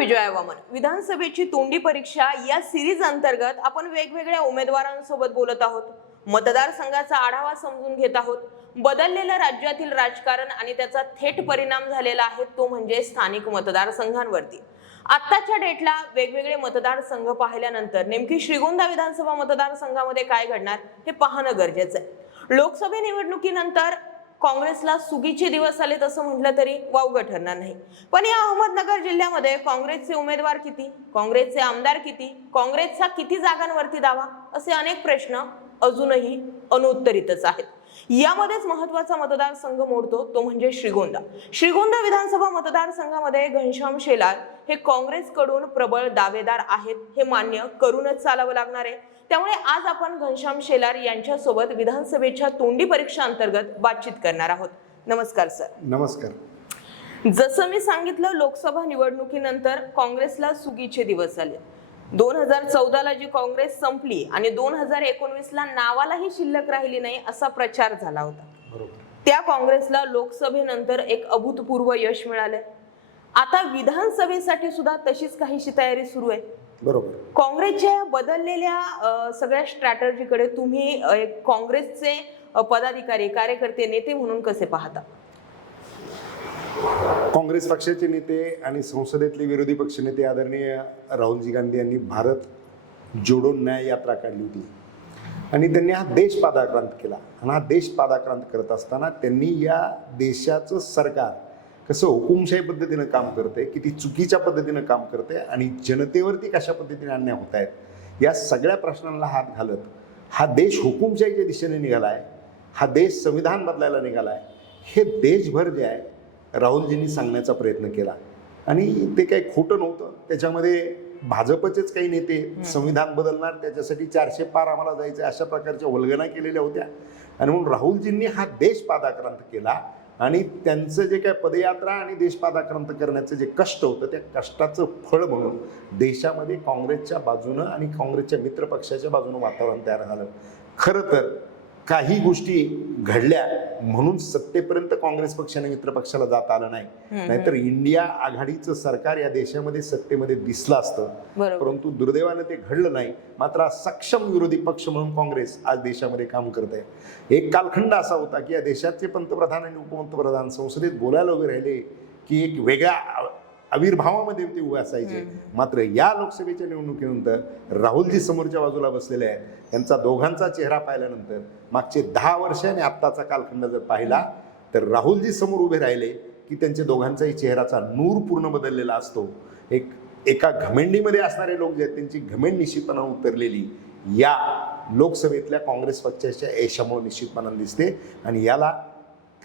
विजया वामन. विधानसभेची तोंडी परीक्षा या सिरीज अंतर्गत आपण वेगवेगळ्या उमेदवारांसोबत बोलत आहोत. मतदारसंघाचा आढावा समजून घेत आहोत. बदललेलं राज्यातील राजकारण आणि त्याचा थेट परिणाम झालेला आहे तो म्हणजे स्थानिक मतदारसंघांवरती. आत्ताच्या डेटला वेगवेगळे मतदारसंघ पाहिल्यानंतर नेमकी श्रीगोंदा विधानसभा मतदारसंघामध्ये काय घडणार हे पाहणं गरजेचं आहे. लोकसभा निवडणुकीनंतर काँग्रेसला सुगीचे दिवस आले तसं म्हटलं तरी वावगं ठरणार नाही. पण या अहमदनगर जिल्ह्यामध्ये काँग्रेसचे उमेदवार किती? काँग्रेसचे आमदार किती? काँग्रेसचा किती जागांवरती दावा? असे अनेक प्रश्न अजूनही अनुत्तरितच आहेत. यामध्येच महत्त्वाचा मतदारसंघ मोडतो तो म्हणजे श्रीगोंदा. श्रीगोंदा विधानसभा मतदारसंघामध्ये घनश्याम शेलार हे काँग्रेसकडून प्रबळ दावेदार आहेत हे मान्य करूनच चालावं लागणार आहे. त्यामुळे आज आपण घनश्याम शेलार यांच्यासोबत विधानसभेच्या तोंडी परीक्षा अंतर्गत बातचीत करणार आहोत. नमस्कार सर. नमस्कार. जसं मी सांगितलं लोकसभा निवडणुकीनंतर काँग्रेसला सुगीचे दिवस आले. दोन हजार चौदाला जी काँग्रेस संपली आणि दोन हजार एकोणवीसला नावालाही शिल्लक राहिली नाही असा प्रचार झाला होता. बरोबर. त्या काँग्रेसला लोकसभेनंतर एक अभूतपूर्व यश मिळालंय. आता विधानसभेसाठी सुद्धा तशीच काहीशी तयारी सुरू आहे. बरोबर. काँग्रेसच्या बदललेल्या सगळ्या स्ट्रॅटर्जीकडे तुम्ही काँग्रेसचे पदाधिकारी कार्यकर्ते नेते म्हणून कसे पाहता? काँग्रेस पक्षाचे नेते आणि संसदेतले विरोधी पक्षनेते आदरणीय राहुलजी गांधी यांनी भारत जोडो न्याय यात्रा काढली होती. आणि त्यांनी हा देश पादाक्रांत केला. आणि हा देश पादाक्रांत करत असताना त्यांनी या देशाचं सरकार कसं हुकुमशाही पद्धतीनं काम करते किती चुकीच्या पद्धतीनं काम करते आणि जनतेवरती कशा पद्धतीने अन्याय होत आहेत या सगळ्या प्रश्नांना हात घालत हा देश हुकुमशाहीच्या दिशेने निघाला आहे हा देश संविधान बदलायला निघाला आहे हे देशभर जे आहे राहुलजींनी सांगण्याचा प्रयत्न केला. आणि ते काही खोटं नव्हतं त्याच्यामध्ये भाजपचेच काही नेते संविधान बदलणार त्याच्यासाठी चारशे पार आम्हाला जायचं अशा प्रकारच्या वल्गना केलेल्या होत्या. आणि म्हणून राहुलजींनी हा देश पादाक्रांत केला आणि त्यांचं जे काय पदयात्रा आणि देशपादाक्रांत करण्याचं जे कष्ट होतं त्या कष्टाचं फळ म्हणून देशामध्ये काँग्रेसच्या बाजूनं आणि काँग्रेसच्या मित्रपक्षाच्या बाजूनं वातावरण तयार झालं. खरं तर काही गोष्टी घडल्या म्हणून सत्तेपर्यंत काँग्रेस पक्षाने मित्र पक्षाला जाता आलं नाही. नाहीतर इंडिया आघाडीचं सरकार या देशामध्ये सत्तेमध्ये दिसलं असतं. परंतु दुर्दैवानं ते घडलं नाही. मात्र सक्षम विरोधी पक्ष म्हणून काँग्रेस आज देशामध्ये काम करत आहे. एक कालखंड असा होता की या देशाचे पंतप्रधान आणि उपपंतप्रधान संसदेत बोलायला उभे राहिले की एक वेगळ्या आविर्भावामध्ये ते उभे असायचे. मात्र या लोकसभेच्या निवडणुकीनंतर राहुलजी समोरच्या बाजूला बसलेले आहेत. त्यांचा दोघांचा चेहरा पाहिल्यानंतर मागचे दहा वर्ष आणि आत्ताचा कालखंड जर पाहिला तर राहुलजी समोर उभे राहिले की त्यांच्या दोघांचाही चेहराचा नूर पूर्ण बदललेला असतो. एक एका घमेंडीमध्ये असणारे लोक जे आहेत त्यांची घमेंड निश्चितपणा उतरलेली या लोकसभेतल्या काँग्रेस पक्षाच्या यशामुळे निश्चितपणाने दिसते. आणि याला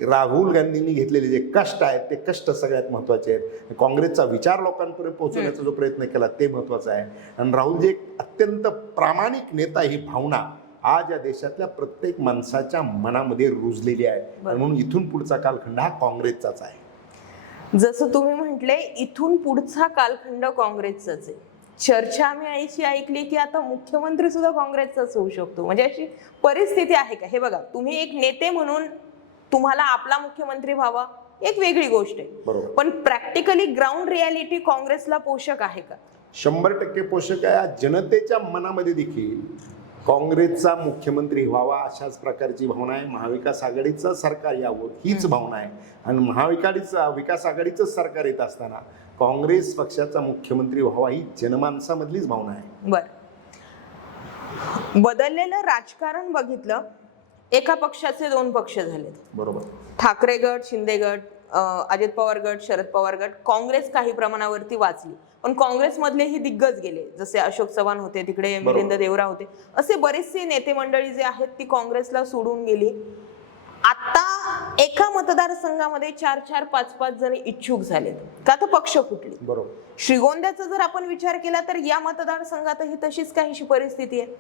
राहुल गांधींनी घेतलेले जे कष्ट आहेत ते कष्ट सगळ्यात महत्त्वाचे आहेत. काँग्रेसचा विचार लोकांपर्यंत पोहोचवण्याचा जो प्रयत्न केला ते महत्त्वाचं आहे. आणि राहुलजी एक अत्यंत प्रामाणिक नेता ही भावना आज या देशातल्या प्रत्येक माणसाच्या मनामध्ये रुजलेली आहे. आणि म्हणून इथून पुढचा कालखंड हा काँग्रेसचाच आहे. जसं तुम्ही म्हटले इथून पुढचा कालखंड काँग्रेसचाच आहे. चर्चा आम्ही अशी ऐकली की आता मुख्यमंत्री सुद्धा काँग्रेसचाच होऊ शकतो. म्हणजे अशी परिस्थिती आहे का? हे बघा तुम्ही एक नेते म्हणून तुम्हाला आपला मुख्यमंत्री व्हावा एक वेगळी गोष्ट आहे. पण प्रॅक्टिकली ग्राउंड रियालिटी काँग्रेसला पोषक आहे का? शंभर टक्के पोषक आहे. जनतेच्या मनामध्ये देखील काँग्रेसचा मुख्यमंत्री व्हावा अशाच प्रकारची भावना आहे. महाविकास आघाडीचं सरकार यावं हीच भावना आहे. आणि महाविकाडीचं विकास आघाडीचं सरकार येत असताना काँग्रेस पक्षाचा मुख्यमंत्री व्हावा ही जनमानसामधलीच भावना आहे. बर. बदललेलं राजकारण बघितलं एका पक्षाचे दोन पक्ष झालेत. बरोबर. ठाकरे गट शिंदे गट अजित पवार गट शरद पवार गट काँग्रेस काही प्रमाणावरती वाचली. पण काँग्रेसमधलेही दिग्गज गेले. जसे अशोक चव्हाण होते तिकडे. मिलिंद देवरा होते. असे बरेचसे नेते मंडळी जे आहेत ती काँग्रेसला सोडून गेली. आता एका मतदारसंघामध्ये चार चार पाच पाच जण इच्छुक झालेत. का तर पक्ष फुटले. बरोबर. श्रीगोंद्याचा जर आपण विचार केला तर या मतदारसंघातही तशीच काहीशी परिस्थिती आहे.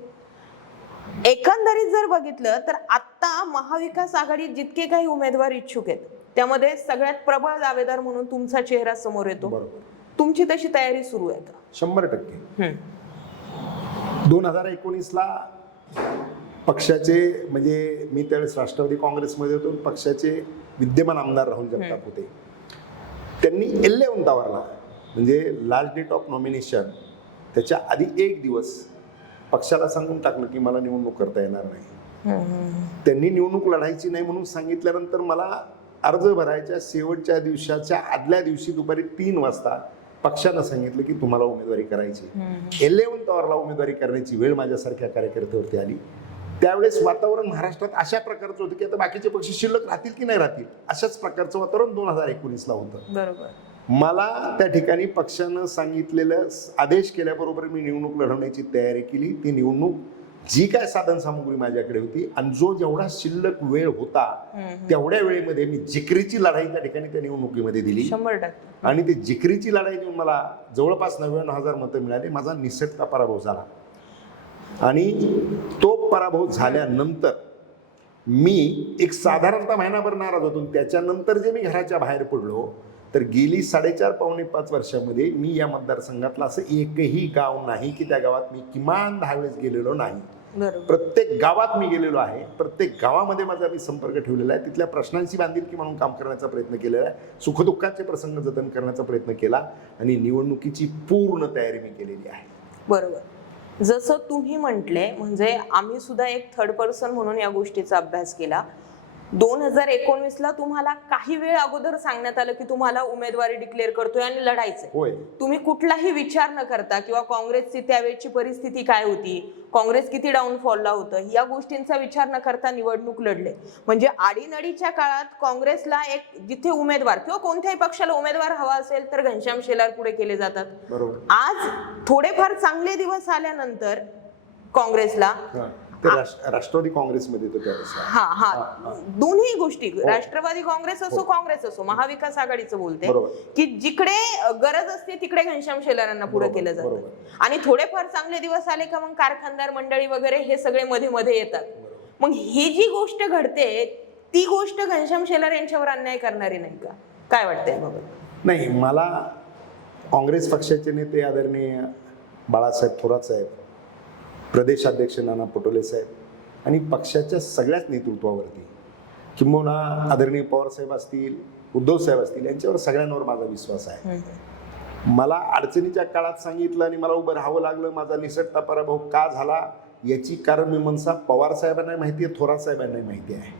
एकंदरीत जर बघितलं तर आता महाविकास आघाडीत जितके काही उमेदवार इच्छुक आहेत त्यामध्ये सगळ्यात प्रबळ दावेदार म्हणून तुमचा चेहरा समोर येतो. बरोबर. तुमची तशी तयारी सुरू आहे का? शंभर टक्के. दोन हजार एकोणीसला पक्षाचे म्हणजे मी त्यावेळेस राष्ट्रवादी काँग्रेसमध्ये होतो पक्षाचे विद्यमान आमदार राहुल जगताप होते. त्यांनी एल्ले उंटावरला म्हणजे लास्ट डेट ऑफ नॉमिनेशन त्याच्या आधी एक दिवस पक्षाला सांगून टाकलं की मला निवडणूक करता येणार नाही. त्यांनी निवडणूक लढायची नाही म्हणून सांगितल्यानंतर मला अर्ज भरायच्या शेवटच्या दिवसाच्या आदल्या दिवशी दुपारी तीन वाजता पक्षानं सांगितलं की तुम्हाला उमेदवारी करायची. इलेव्हन्थ आवरला उमेदवारी करण्याची वेळ माझ्यासारख्या कार्यकर्त्यावरती आली. त्यावेळेस वातावरण महाराष्ट्रात अशा प्रकारचं होतं की आता बाकीचे पक्ष शिल्लक राहतील की नाही राहतील? अशाच प्रकारचं वातावरण दोन हजार एकोणीसला होतं. बरोबर. मला त्या ठिकाणी पक्षानं सांगितलेलं आदेश केल्याबरोबर मी निवडणूक लढवण्याची तयारी केली. ती निवडणूक जी काय साधन सामुग्री माझ्याकडे होती आणि जो जेवढा शिल्लक वेळ होता तेवढ्या वेळेमध्ये मी जिकरीची लढाई त्या ठिकाणी त्या निवडणुकीमध्ये दिली. आणि ते जिकरीची लढाई देऊन मला जवळपास नव्याण्णव हजार मतं मिळाली. माझा निसटता पराभव झाला. आणि तो पराभव झाल्यानंतर मी एक साधारणतः महिनाभर नाराज होतो. त्याच्यानंतर जे मी घराच्या बाहेर पडलो तर गेली साडेचार पावणे पाच वर्षामध्ये मी या मतदारसंघातलं असं एकही गाव नाही की त्या गावात मी किमान दहा वेळेस गेलेलो नाही. प्रत्येक गावात मी गेलेलो आहे. प्रत्येक गावामध्ये माझा मी संपर्क ठेवलेला आहे. तिथल्या प्रश्नांची बांधिलकी म्हणून काम करण्याचा प्रयत्न केलेला आहे. सुखदुःखाचे प्रसंग जतन करण्याचा प्रयत्न केला आणि निवडणुकीची पूर्ण तयारी मी केलेली आहे. बरोबर. जसं तुम्ही म्हटले म्हणजे आम्ही सुद्धा एक थर्ड पर्सन म्हणून या गोष्टीचा अभ्यास केला. दोन हजार एकोणवीस ला तुम्हाला काही वेळ अगोदर सांगण्यात आलं की तुम्हाला उमेदवारी डिक्लेअर करतोय आणि लढायचंय. तुम्ही कुठलाही विचार न करता किंवा काँग्रेसची त्यावेळची परिस्थिती काय होती काँग्रेस किती डाऊनफॉलला होतं या गोष्टींचा विचार न करता निवडणूक लढले. म्हणजे आडीनडीच्या काळात काँग्रेसला एक जिथे उमेदवार किंवा कोणत्याही पक्षाला उमेदवार हवा असेल तर घनश्याम शेलार पुढे केले जातात. आज थोडेफार चांगले दिवस आल्यानंतर काँग्रेसला. ते राष्ट्र- राष्ट्रवादी काँग्रेसमध्ये होतं त्यावेळेस हा हा. हा. दोन्ही गोष्टी. राष्ट्रवादी काँग्रेस असो काँग्रेस असो महाविकास आघाडीचं बोलते बरोबर. की जिकडे अ, गरज असते तिकडे घनश्याम शेलारांना पुढे बरोबर, केलं जातं. बरोबर. आणि थोडेफार चांगले दिवस आले का मग कारखानदार मंडळी वगैरे हे सगळे मध्ये मध्ये येतात. मग ही जी गोष्ट घडते ती गोष्ट घनश्याम शेलार यांच्यावर अन्याय करणारी नाही का? काय वाटतंय बघ नाही मला काँग्रेस पक्षाचे नेते आदरणीय बाळासाहेब थोरात साहेब प्रदेशाध्यक्ष नाना पटोले साहेब आणि पक्षाच्या सगळ्याच नेतृत्वावरती. किंबहुना आदरणीय पवार साहेब असतील उद्धव साहेब असतील यांच्यावर सगळ्यांवर माझा विश्वास आहे. मला अडचणीच्या काळात सांगितलं आणि मला उभं राहावं लागलं माझा निसटता पराभव का झाला याची कारण मीमांसा पवार साहेबांना माहिती आहे थोरात साहेबांना माहिती आहे.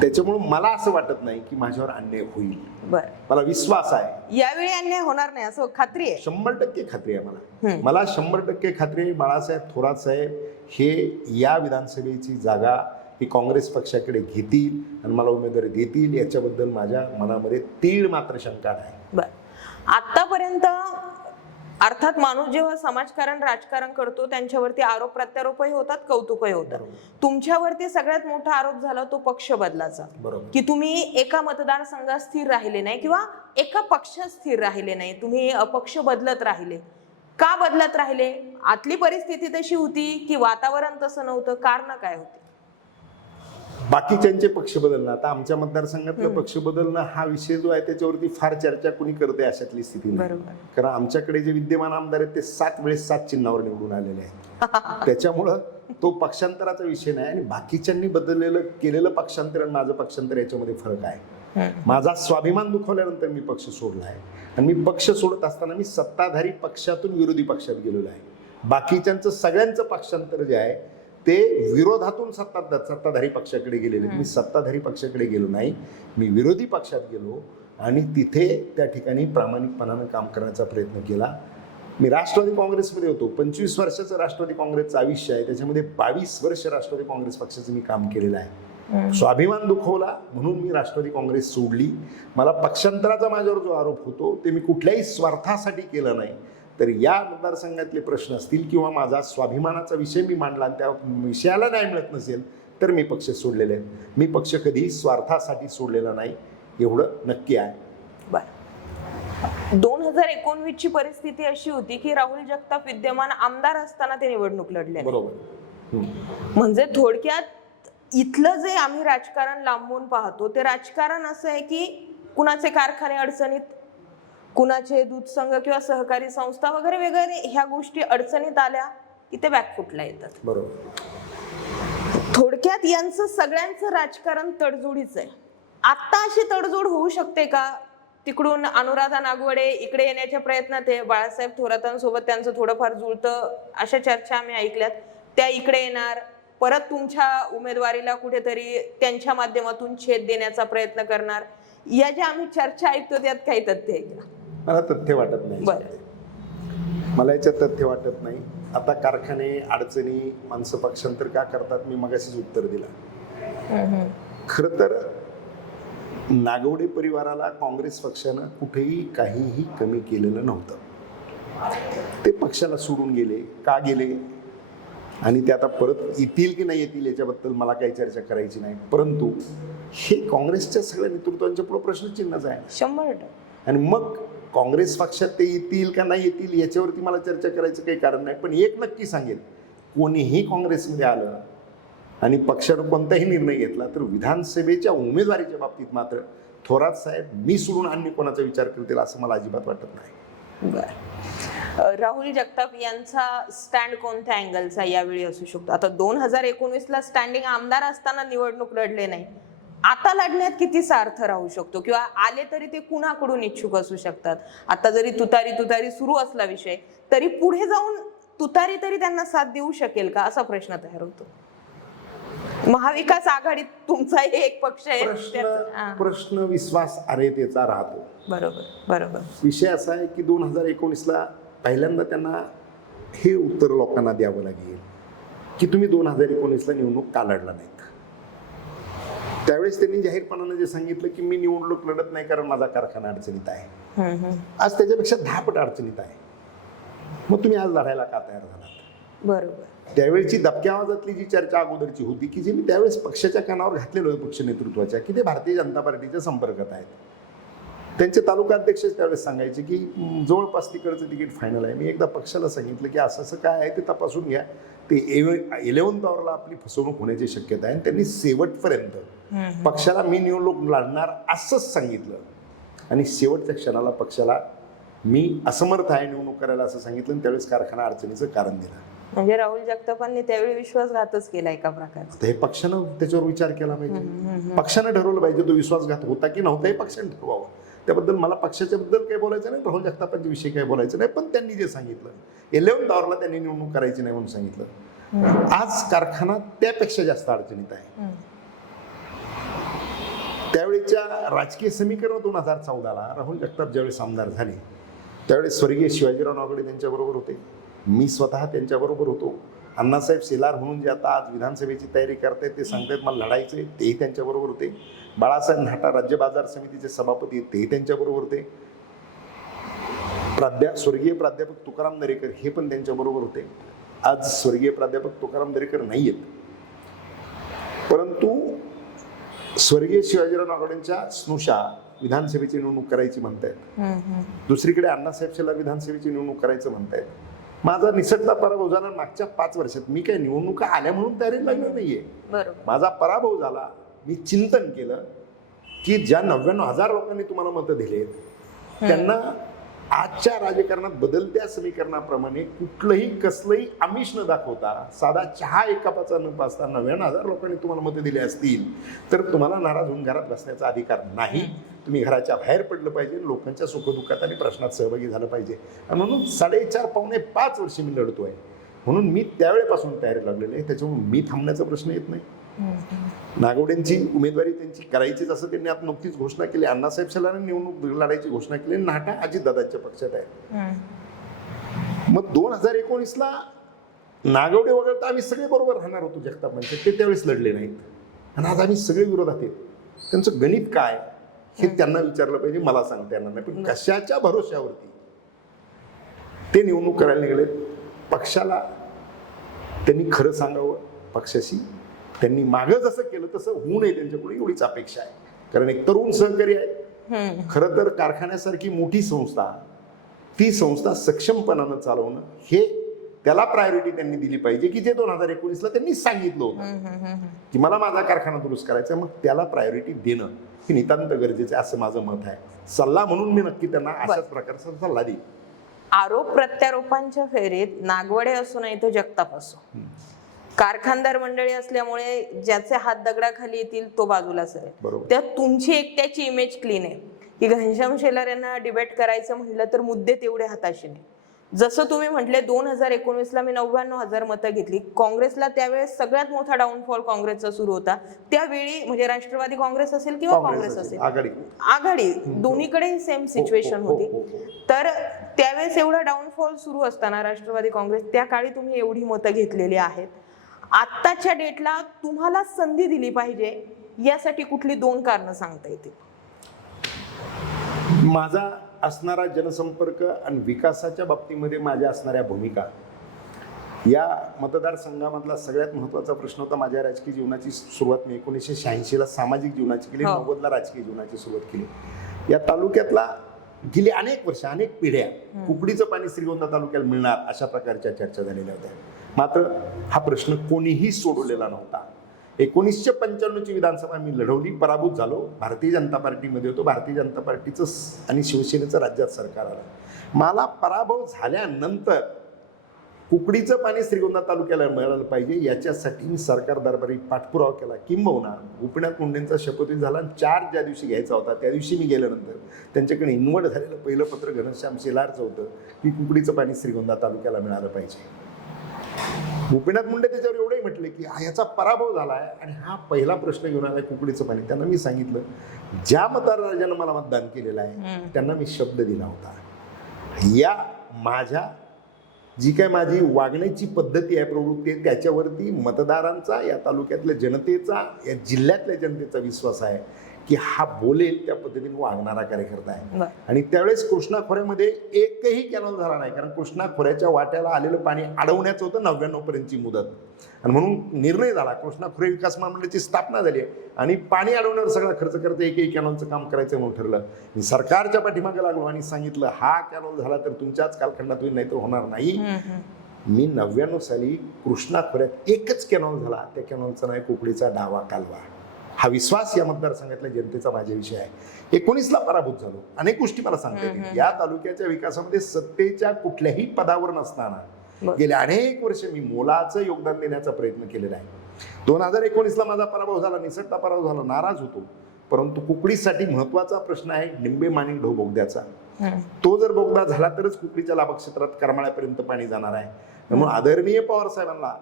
त्याच्यामुळं मला असं वाटत नाही की माझ्यावर अन्याय होईल. बर. मला विश्वास आहे. यावेळी अन्याय होणार नाही असं खात्री आहे? शंभर टक्के खात्री आहे मला. हम्म. मला शंभर टक्के खात्री आहे. बाळासाहेब थोरात साहेब हे या विधानसभेची जागा ही काँग्रेस पक्षाकडे घेतील आणि मला उमेदवारी देतील. याच्याबद्दल माझ्या मनामध्ये तीळ मात्र शंका नाही. बर. आतापर्यंत अर्थात माणूस जेव्हा समाजकारण राजकारण करतो त्यांच्यावरती आरोप प्रत्यारोपही होतात कौतुकही होतात. तुमच्यावरती सगळ्यात मोठा आरोप झाला तो पक्ष बदलाचा. की तुम्ही एका मतदारसंघात स्थिर राहिले नाही किंवा एका पक्षात स्थिर राहिले नाही. तुम्ही अपक्ष बदलत राहिले. का बदलत राहिले? आतली परिस्थिती तशी होती की वातावरण तसं नव्हतं? कारण काय होते? बाकीच्यांचे पक्ष बदलणं. आता आमच्या मतदारसंघातलं पक्ष बदलणं हा विषय जो आहे त्याच्यावरती फार चर्चा कुणी करते अशातली स्थिती नाही. कारण आमच्याकडे जे विद्यमान आमदार आहेत ते सात वेळेस सात चिन्हावर निवडून आलेले आहेत. त्याच्यामुळं तो पक्षांतराचा विषय नाही आणि बाकीच्यांनी बदललेलं केलेलं पक्षांतर आणि माझं पक्षांतर याच्यामध्ये फरक आहे. माझा स्वाभिमान दुखवल्यानंतर मी पक्ष सोडला आहे. आणि मी पक्ष सोडत असताना मी सत्ताधारी पक्षातून विरोधी पक्षात गेलेलो आहे. बाकीच्यांचं सगळ्यांचं पक्षांतर जे आहे ते विरोधातून सत्ता सत्ताधारी पक्षाकडे गेलेले. मी सत्ताधारी पक्षाकडे गेलो नाही. मी विरोधी पक्षात गेलो आणि तिथे त्या ठिकाणी प्रामाणिकपणानं काम करण्याचा प्रयत्न केला. मी राष्ट्रवादी काँग्रेसमध्ये होतो. पंचवीस वर्षाचं राष्ट्रवादी काँग्रेसचं आयुष्य आहे. त्याच्यामध्ये बावीस वर्ष राष्ट्रवादी काँग्रेस पक्षाचं मी काम केलेलं आहे. स्वाभिमान दुखवला. म्हणून मी राष्ट्रवादी काँग्रेस सोडली. मला पक्षांतराचा माझ्यावर जो आरोप होतो ते मी कुठल्याही स्वार्थासाठी केलं नाही. तर या मतदारसंघातले प्रश्न असतील किंवा माझा स्वाभिमानाचा विषय मी मांडला आणि त्या विषयाला न्याय मिळत नसेल तर मी पक्ष सोडलेले आहेत मी पक्ष कधीही स्वार्थासाठी सोडलेला नाही एवढं नक्की आहे दोन हजार एकोणवीस ची परिस्थिती अशी होती की राहुल जगताप विद्यमान आमदार असताना ते निवडणूक लढले. बरोबर. म्हणजे थोडक्यात इथलं जे आम्ही राजकारण लांबून पाहतो ते राजकारण असं आहे की कुणाचे कारखाने अडचणीत कुणाचे दूध संघ किंवा सहकारी संस्था वगैरे वगैरे ह्या गोष्टी अडचणीत आल्या की ते बॅकफुटला येतात. बरोबर. थोडक्यात यांचं सगळ्यांचं राजकारण तडजोडीच आहे. आता अशी तडजोड होऊ शकते का? तिकडून अनुराधा नागवडे इकडे येण्याच्या प्रयत्नात आहे. बाळासाहेब थोरातांसोबत त्यांचं थोडंफार जुळतं अशा चर्चा आम्ही ऐकल्यात. त्या इकडे येणार. परत तुमच्या उमेदवारीला कुठेतरी त्यांच्या माध्यमातून छेद देण्याचा प्रयत्न करणार. या ज्या आम्ही चर्चा ऐकतो त्यात काही तथ्य आहे का? मला तथ्य वाटत नाही. मला याच्यात तथ्य वाटत नाही. आता कारखाने अडचणी माणसं पक्षांतर का करतात? मी मगाशीच उत्तर दिला. खरं तर नागवडे परिवाराला काँग्रेस पक्षानं कुठेही काहीही कमी केलेलं नव्हतं. ते पक्षाला सोडून गेले का गेले? आणि ते आता परत येतील की नाही येतील याच्याबद्दल मला काही चर्चा करायची नाही. परंतु हे काँग्रेसच्या सगळ्या नेतृत्वांच्या पुढे प्रश्नचिन्हच आहे. शंभर आणि मग काँग्रेस पक्षात ते येतील का नाही येतील याच्यावरती मला चर्चा करायचं काही कारण नाही. पण एक नक्की सांगेल कोणीही काँग्रेसमध्ये आलं आणि पक्षानं कोणताही निर्णय घेतला तर विधानसभेच्या उमेदवारीच्या बाबतीत मात्र थोरात साहेब मी सोडून अन्य कोणाचा विचार करतील असं मला अजिबात वाटत नाही. राहुल जगताप यांचा स्टँड कोणत्या अँगलचा यावेळी असू शकतो? आता दोन हजार एकोणीसला स्टँडिंग आमदार असताना निवडणूक लढले नाही. आता लढण्यात किती सार्थ राहू शकतो? किंवा आले तरी ते कुणाकडून इच्छुक असू शकतात? आता जरी तुतारी तुतारी सुरू असला विषय तरी पुढे जाऊन तुतारी तरी त्यांना साथ देऊ शकेल का? असा प्रश्न तयार होतो. महाविकास आघाडीत तुमचा एक पक्ष आहे. प्रश्न विश्वास अरेतेचा राहतो. बरोबर बरोबर. विषय असा आहे की दोन हजार एकोणीसला पहिल्यांदा त्यांना हे उत्तर लोकांना द्यावं लागेल की तुम्ही दोन हजार एकोणीसला निवडणूक का लढला नाहीत त्यावेळेस त्यांनी जाहीरपणानं जे सांगितलं की मी निवडणूक लढत नाही कारण माझा कारखाना अडचणीत आहे. आज त्याच्यापेक्षा दहा पट अडचणीत आहे. मग तुम्ही आज लढायला का तयार झालात? बरोबर. त्यावेळची दबक्या आवाजातली जी चर्चा अगोदरची होती की जी मी त्यावेळेस पक्षाच्या कानावर घातलेलं होतं पक्ष नेतृत्वाच्या की ते भारतीय जनता पार्टीच्या संपर्कात आहेत. त्यांचे तालुका अध्यक्ष त्यावेळेस सांगायचे की "म, जवळपास तिकडचं तिकीट फायनल आहे. मी एकदा पक्षाला सांगितलं की असं असं काय आहे ते तपासून घ्या. ते इलेव्हन्थ आवरला आपली फसवणूक होण्याची शक्यता आहे आणि त्यांनी शेवटपर्यंत पक्षाला मी निवडणूक लढणार असंच सांगितलं. आणि शेवटच्या क्षणाला पक्षाला मी असमर्थ आहे निवडणूक करायला असं सांगितलं आणि त्यावेळेस कारखाना अडचणीचं कारण दिलं. म्हणजे राहुल जगतापांनी त्यावेळी विश्वासघातच केला एका प्रकारचा. हे पक्षानं त्याच्यावर विचार केला पाहिजे. पक्षानं ठरवलं पाहिजे तो विश्वासघात होता की नव्हता हे पक्षाने ठरवावं. त्याबद्दल मला पक्षाच्या बद्दल काही बोलायचं नाही राहुल जगतापांच्या विषयी काही बोलायचं नाही पण त्यांनी जे सांगितलं इलेव्हन आवरला त्यांनी निवडणूक करायची नाही म्हणून सांगितलं. आज कारखाना त्यापेक्षा जास्त अडचणीत आहे. त्यावेळेच्या राजकीय समीकरण दोन हजार चौदाला राहुल जगताप ज्यावेळेस आमदार झाले त्यावेळेस स्वर्गीय शिवाजीराव नागडे त्यांच्याबरोबर होते. मी स्वतः त्यांच्याबरोबर होतो. अण्णासाहेब शेलार म्हणून जे आता आज विधानसभेची तयारी करतायत ते सांगतायत मला लढायचे तेही त्यांच्याबरोबर होते. बाळासाहेब नाटा राज्य बाजार समितीचे सभापती तेही त्यांच्याबरोबर होते. प्राध्या स्वर्गीय प्राध्यापक तुकाराम दरेकर हे पण त्यांच्याबरोबर होते. आज स्वर्गीय प्राध्यापक तुकाराम दरेकर नाही आहेत परंतु स्वर्गीय शिवाजीराव नागोडेंच्या स्नुषा विधानसभेची निवडणूक करायची म्हणतायत. दुसरीकडे अण्णासाहेब शेलार विधानसभेची निवडणूक करायचं म्हणतायत. माझा निसटता पराभव झाला मागच्या पाच वर्षात. मी काही निवडणुका आल्या म्हणून तयारी लागणार नाहीये. माझा पराभव झाला. मी चिंतन केलं की ज्या नव्याण्णव हजार लोकांनी तुम्हाला मतं दिलेत त्यांना आजच्या राजकारणात बदलत्या समीकरणाप्रमाणे कुठलंही कसलंही आमिष न दाखवता साधा चहा एक कपाचा न पाचता नव्याण्णव हजार लोकांनी तुम्हाला मतं दिली असतील तर तुम्हाला नाराज होऊन घरात बसण्याचा अधिकार नाही. तुम्ही घराच्या बाहेर पडलं पाहिजे लोकांच्या सुखदुःखात आणि प्रश्नात सहभागी झालं पाहिजे. म्हणून साडेचार पावणे पाच वर्ष मी लढतो आहे म्हणून मी त्यावेळेपासून तयारी लागलेली आहे. त्याच्यामुळे मी थांबण्याचा प्रश्न येत नाही. नागवड्यांची उमेदवारी त्यांची करायचीच असं त्यांनी आता नुकतीच घोषणा केली. अण्णासाहेब शेलारांनी निवडणूक लढायची घोषणा केली. नाटा अजितदादांच्या पक्षात आहे. मग दोन हजार एकोणीसला नागवडे वगळता आम्ही सगळे बरोबर राहणार होतो जगतापांचे ते त्यावेळेस लढले नाहीत. आणि आज आम्ही सगळे विरोधात आहेत. त्यांचं गणित काय हे त्यांना विचारलं पाहिजे. मला सांगता येणार नाही. पण कशाच्या भरोश्यावरती ते निवडणूक करायला निघाले पक्षाला त्यांनी खरं सांगावं पक्षाशी. त्यांनी मागं जसं केलं तसं होऊ नये त्यांच्याकडे एवढीच अपेक्षा आहे. कारण एक तरुण सहकारी आहे. खरं तर कारखान्यासारखी मोठी संस्था ती संस्था सक्षमपणानं चालवणं हे त्याला प्रायोरिटी त्यांनी दिली पाहिजे की जे दोन हजार एकोणीसला त्यांनी सांगितलं होतं. की मला माझा कारखाना दुरुस्त करायचा मग त्याला प्रायोरिटी देणं हे नितांत गरजेचं आहे असं माझं मत आहे. सल्ला म्हणून मी नक्की त्यांना अशाच प्रकारचा सल्ला देईन. आरोप प्रत्यारोपांच्या फेरीत नागवडे असो नाही तर जगताप असो. कारखानदार मंडळी असल्यामुळे ज्याचे हात दगडाखाली येतील तो बाजूला सरेल. त्यात तुमची एकट्याची इमेज क्लीन आहे. की घनश्याम शेलार यांना डिबेट करायचं म्हटलं तर मुद्दे तेवढे हाताशी नाही. जसं तुम्ही म्हटले दोन हजार एकोणीसला मी नव्याण्णव हजार मतं घेतली. काँग्रेसला त्यावेळेस सगळ्यात मोठा डाऊनफॉल काँग्रेसचा सुरू होता. त्यावेळी म्हणजे राष्ट्रवादी काँग्रेस असेल किंवा काँग्रेस असेल. आघाडी. आघाडी. दोन्हीकडे सेम सिच्युएशन हो, हो, होती. हो, हो. तर त्यावेळेस एवढा डाऊनफॉल सुरू असताना राष्ट्रवादी काँग्रेस त्या काळी तुम्ही एवढी मतं घेतलेली आहेत. आत्ताच्या डेटला तुम्हाला संधी दिली पाहिजे यासाठी कुठली दोन कारणं सांगता येतील? माझा असणारा जनसंपर्क आणि विकासाच्या बाबतीमध्ये माझ्या असणाऱ्या भूमिका या मतदारसंघामधला सगळ्यात महत्त्वाचा प्रश्न होता माझ्या राजकीय जीवनाची सुरुवात मी एकोणीसशे शहाऐंशीला सामाजिक जीवनाची केली हो. नव्वदला राजकीय जीवनाची सुरुवात केली. या तालुक्यातला गेली अनेक वर्ष अनेक पिढ्या कुकडीचं पाणी श्रीगोंदा तालुक्याला मिळणार अशा प्रकारच्या चर्चा झालेल्या होत्या. मात्र हा प्रश्न कोणीही सोडवलेला नव्हता. एकोणीसशे पंच्याण्णवची विधानसभा मी लढवली पराभूत झालो. भारतीय जनता पार्टीमध्ये होतो. भारतीय जनता पार्टीचं आणि शिवसेनेचं राज्यात सरकार आलं. मला पराभव झाल्यानंतर कुकडीचं पाणी श्रीगोंदा तालुक्याला मिळालं पाहिजे. याच्यासाठी मी सरकार दरबारी पाठपुरावा केला. किंबहुना गोपीनाथ मुंडेंचा शपथविधी झाला आणि चार ज्या दिवशी घ्यायचा होता त्या दिवशी मी गेल्यानंतर त्यांच्याकडे इन्व्हर्ट झालेलं पहिलं पत्र घनश्याम शेलारचं होतं की कुकडीचं पाणी श्रीगोंदा तालुक्याला मिळालं पाहिजे. गोपीनाथ मुंडे त्याच्यावर एवढंही म्हटले की हा याचा पराभव झाला आहे आणि हा पहिला प्रश्न घेऊन आलाय कुकडीचं पाणी. त्यांना मी सांगितलं ज्या मतदाराजानं मला मतदान केलेलं आहे त्यांना मी शब्द दिला होता. या माझ्या जी काय माझी वागण्याची पद्धती आहे प्रवृत्ती आहे त्याच्यावरती मतदारांचा या तालुक्यातल्या जनतेचा या जिल्ह्यातल्या जनतेचा विश्वास आहे. की हा बोलेल त्या पद्धतीने वागणारा कार्यकर्ता आहे. आणि त्यावेळेस कृष्णा खोऱ्यामध्ये एकही कॅनॉल झाला नाही कारण कृष्णा खोऱ्याच्या वाट्याला आलेलं पाणी अडवण्याचं होतं नव्याण्णव पर्यंतची मुदत. आणि म्हणून निर्णय झाला कृष्णा खोरे विकास महामंडळाची स्थापना झाली आहे. आणि पाणी अडवण्यावर सगळा खर्च करता एकही कॅनॉलचं काम करायचं म्हणून ठरलं. सरकारच्या पाठीमागे लागलो आणि सांगितलं हा कॅनॉल झाला तर तुमच्याच कालखंडात होईल नाही तर होणार नाही. मी नव्याण्णव साली कृष्णा खोऱ्यात एकच कॅनॉल झाला. त्या कॅनॉलचा नाही कोकणीचा डावा कालवा. हा विश्वास या मतदारसंघातल्या जनतेचा माझ्याविषयी आहे. एकोणीसला पराभूत झालो. अनेक गोष्टी मला सांगता येतील. या तालुक्याच्या विकासामध्ये सत्तेच्या कुठल्याही पदावर नसताना. गेले अनेक वर्ष मी मोलाचं योगदान देण्याचा प्रयत्न केलेला आहे. दोन हजार एकोणीसला माझा पराभव झाला निसटता पराभव झाला नाराज होतो. परंतु कुकडीसाठी महत्त्वाचा प्रश्न आहे निंबे माणिक ढो बोगद्याचा. तो जर बोगदा झाला तरच कुकडीच्या लाभक्षेत्रात करमाळ्यापर्यंत पाणी जाणार आहे. म्हणून आदरणीय पवार साहेबांना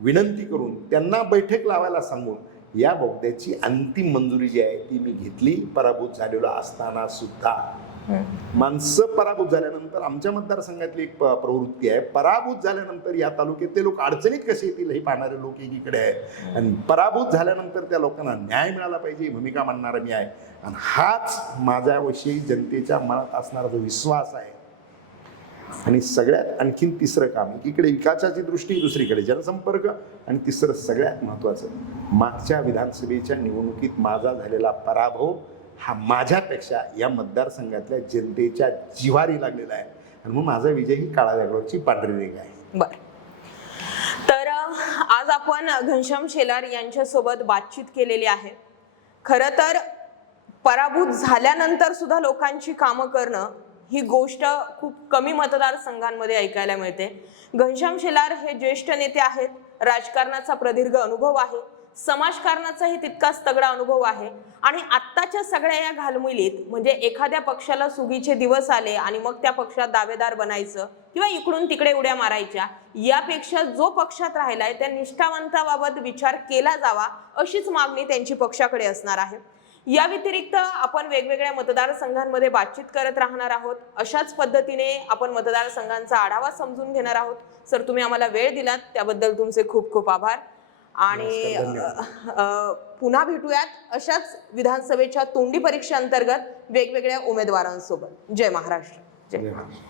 विनंती करून त्यांना बैठक लावायला सांगून या बोगद्याची अंतिम मंजुरी जी आहे ती मी घेतली. पराभूत झालेलो असताना सुद्धा. माणसं पराभूत झाल्यानंतर आमच्या मतदारसंघातली एक प्रवृत्ती आहे. पराभूत झाल्यानंतर या तालुक्यातले लोक अडचणीत कसे येतील हे पाहणारे लोक एकीकडे आहे आणि पराभूत झाल्यानंतर त्या लोकांना न्याय मिळाला पाहिजे ही भूमिका मांडणारा मी आहे. आणि हाच माझ्याविषयी जनतेच्या मनात असणारा जो विश्वास आहे आणि सगळ्यात आणखीन तिसरं काम एकीकडे विकासाची दृष्टी दुसरीकडे जनसंपर्क आणि तिसरं सगळ्यात महत्त्वाचं मागच्या विधानसभेच्या निवडणुकीत माझा झालेला पराभव हा माझ्यापेक्षा या मतदारसंघातल्या जनतेच्या जिव्हारी लागलेला आहे. आणि मग माझा विजय ही काळा दगडावरची पांढरी रेग आहे. बर. तर आज आपण घनश्याम शेलार यांच्यासोबत बातचीत केलेली आहे. खरं तर पराभूत झाल्यानंतर सुद्धा लोकांची कामं करणं ही गोष्ट खूप कमी मतदारसंघांमध्ये ऐकायला मिळते. घनश्याम शेलार हे ज्येष्ठ नेते आहेत. राजकारणाचा प्रदीर्घ अनुभव आहे. समाजकारणाचाही तितकाच तगडा अनुभव आहे. आणि आत्ताच्या सगळ्या या घालमुलीत म्हणजे एखाद्या पक्षाला सुगीचे दिवस आले आणि मग त्या पक्षात दावेदार बनायचं किंवा इकडून तिकडे उड्या मारायच्या यापेक्षा जो पक्षात राहिलाय त्या निष्ठावंताबाबत विचार केला जावा अशीच मागणी त्यांची पक्षाकडे असणार आहे. या व्यतिरिक्त आपण वेगवेगळ्या मतदारसंघांमध्ये बातचीत करत राहणार आहोत. अशाच पद्धतीने आपण मतदारसंघांचा आढावा समजून घेणार आहोत. सर तुम्ही आम्हाला वेळ दिलात त्याबद्दल तुमचे खूप खूप आभार. आणि पुन्हा भेटूयात अशाच विधानसभेच्या तोंडी परीक्षेअंतर्गत वेगवेगळ्या उमेदवारांसोबत. जय महाराष्ट्र. जय धन्यवाद